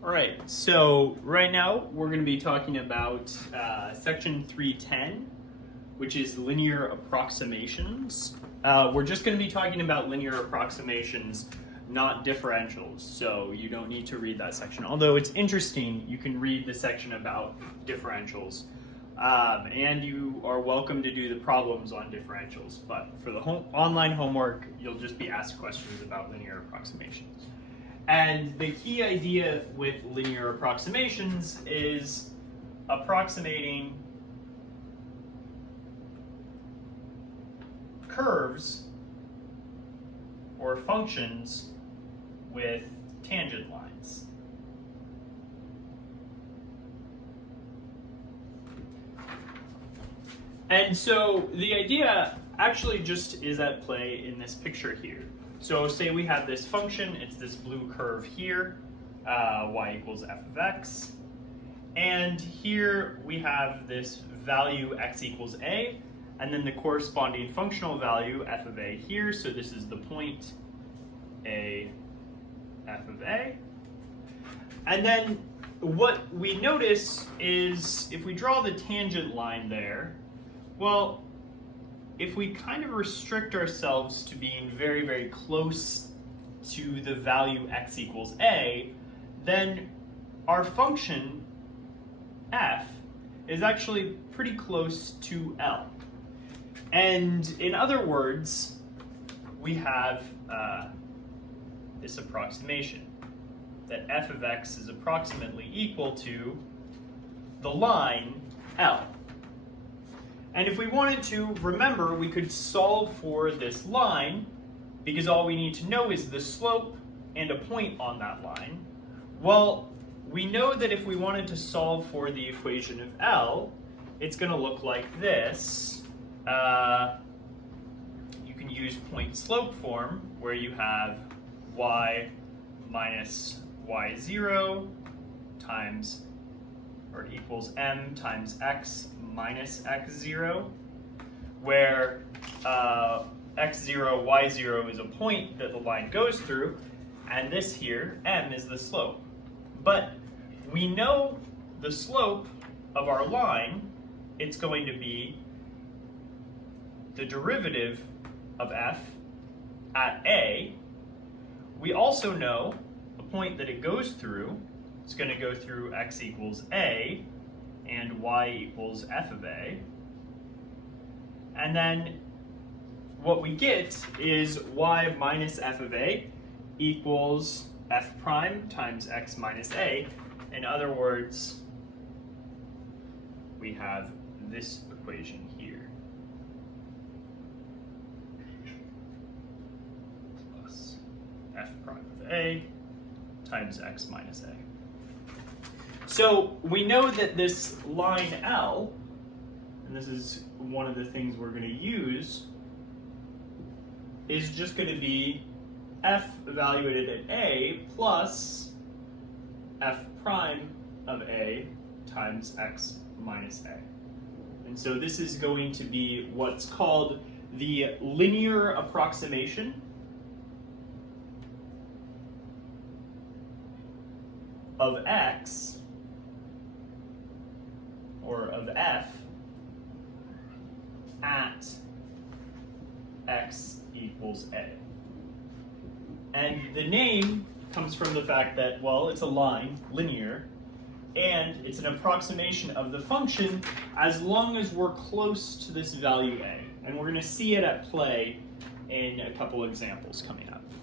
All right, so right now we're going to be talking about section 310, which is linear approximations. We're just going to be talking about linear approximations, not differentials, so you don't need to read that section. Although it's interesting, you can read the section about differentials, and you are welcome to do the problems on differentials, but for the online homework, you'll just be asked questions about linear approximations. And the key idea with linear approximations is approximating curves or functions with tangent lines. And so the idea actually just is at play in this picture here. So say we have this function, it's this blue curve here, y equals f of x. And here we have this value x equals a, and then the corresponding functional value f of a here. So this is the point a f of a. And then what we notice is if we draw the tangent line there, well, if we kind of restrict ourselves to being very, very close to the value x equals a, then our function f is actually pretty close to L. And in other words, we have this approximation that f of x is approximately equal to the line L. And if we wanted to, remember, we could solve for this line because all we need to know is the slope and a point on that line. Well, we know that if we wanted to solve for the equation of L, it's going to look like this. You can use point-slope form where you have y minus y0 times or equals m times x minus x0, where x0, y0 is a point that the line goes through, and this here, m, is the slope. But we know the slope of our line, it's going to be the derivative of f at a. We also know the point that it goes through, it's going to go through x equals a and y equals f of a. And then what we get is y minus f of a equals f prime times x minus a. In other words, we have this equation here. Plus f prime of a times x minus a. So we know that this line L, and this is one of the things we're going to use, is just going to be f evaluated at a plus f prime of a times x minus a. And so this is going to be what's called the linear approximation of x, or of f, at x equals a. And the name comes from the fact that, well, it's a line, linear, and it's an approximation of the function as long as we're close to this value a. And we're going to see it at play in a couple examples coming up.